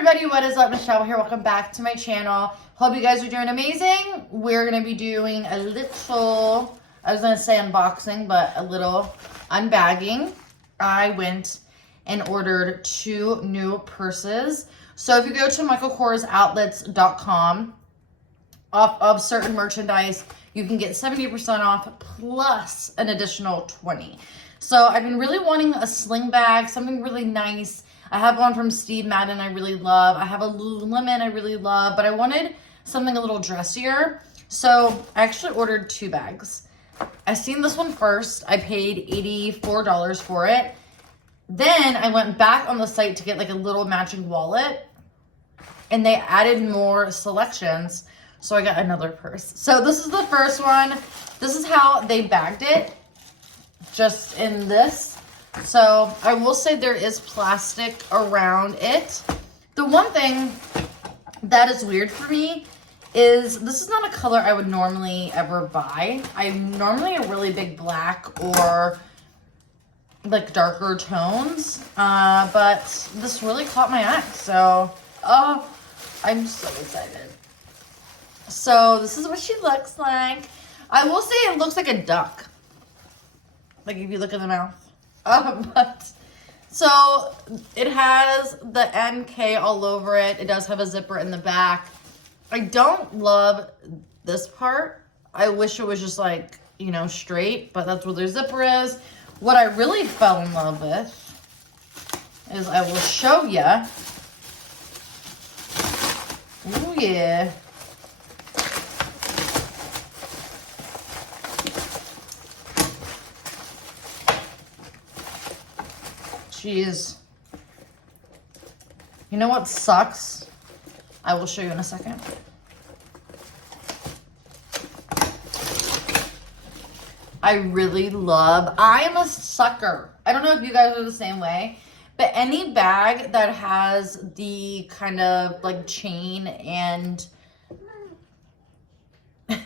everybody, what is up? Michelle here. Welcome back to my channel. Hope you guys are doing amazing. We're going to be doing a little, I was going to say unboxing, but a little unbagging. I went and ordered 2 new purses. So if you go to michaelkorsoutlets.com, off of certain merchandise, you can get 70% off plus an additional 20. So I've been really wanting a sling bag, something really nice. I have one from Steve Madden I really love. I have a Lululemon I really love, but I wanted something a little dressier. So I actually ordered 2 bags. I seen this one first. I paid $84 for it. Then I went back on the site to get like a little matching wallet, and they added more selections. So I got another purse. So this is the first one. This is how they bagged it, just in this. So I will say there is plastic around it. The one thing that is weird for me is this is not a color I would normally ever buy. I'm normally a really big black or like darker tones, but this really caught my eye. So, I'm so excited. So this is what she looks like. I will say it looks like a duck. Like if you look at the mouth. But so it has the MK all over it. It does have a zipper in the back. I don't love this part. I wish it was just like, you know, straight, but that's where their zipper is. What I really fell in love with is, I will show ya. Oh yeah. Jeez. You know what sucks? I will show you in a second. I am a sucker. I don't know if you guys are the same way, but any bag that has the kind of like chain and the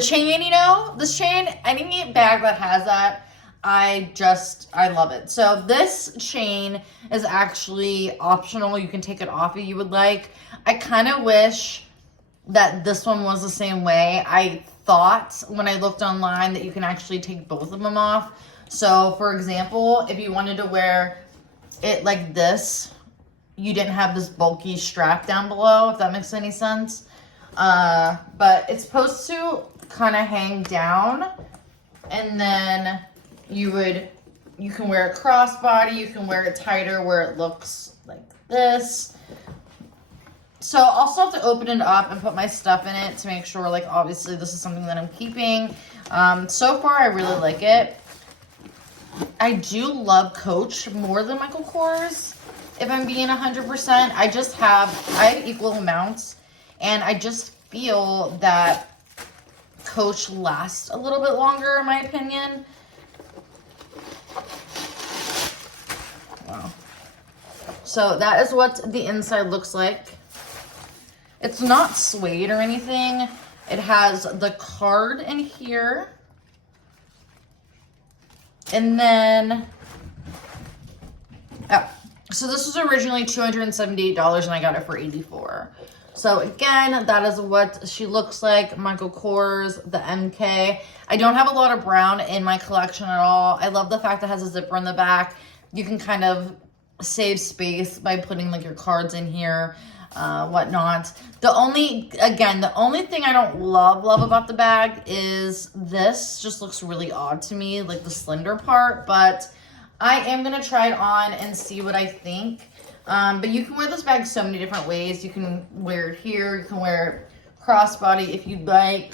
chain, you know, this chain, any bag that has that, I love it. So this chain is actually optional. You can take it off if you would like. I kind of wish that this one was the same way. I thought when I looked online that you can actually take both of them off. So for example, if you wanted to wear it like this, you didn't have this bulky strap down below, if that makes any sense. But it's supposed to kind of hang down, and then you can wear it crossbody, you can wear it tighter where it looks like this. So I'll still have to open it up and put my stuff in it to make sure, like, obviously this is something that I'm keeping. So far I really like it. I do love Coach more than Michael Kors, if I'm being 100%. I have equal amounts, and I just feel that Coach lasts a little bit longer, in my opinion. Wow. So that is what the inside looks like. It's not suede or anything. It has the card in here. And then, so this was originally $278 and I got it for $84. So again, that is what she looks like. Michael Kors, the MK. I don't have a lot of brown in my collection at all. I love the fact that it has a zipper in the back. You can kind of save space by putting like your cards in here, whatnot. The only thing I don't love about the bag is this just looks really odd to me, like the slender part, but I am going to try it on and see what I think. But you can wear this bag so many different ways. You can wear it here. You can wear it crossbody if you'd like.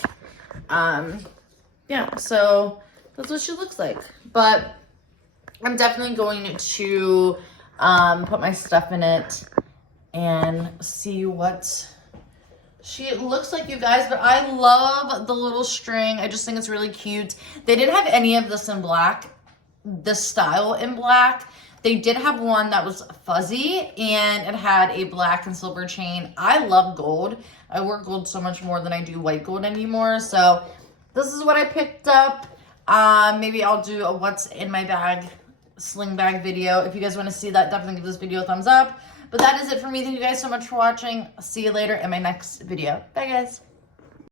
Yeah, so that's what she looks like. But I'm definitely going to put my stuff in it and see what she looks like, you guys. But I love the little string. I just think it's really cute. They didn't have any of this in black, this style in black. They did have one that was fuzzy, and it had a black and silver chain. I love gold. I wear gold so much more than I do white gold anymore. So this is what I picked up. Maybe I'll do a what's in my bag sling bag video. If you guys want to see that, definitely give this video a thumbs up. But that is it for me. Thank you guys so much for watching. See you later in my next video. Bye, guys.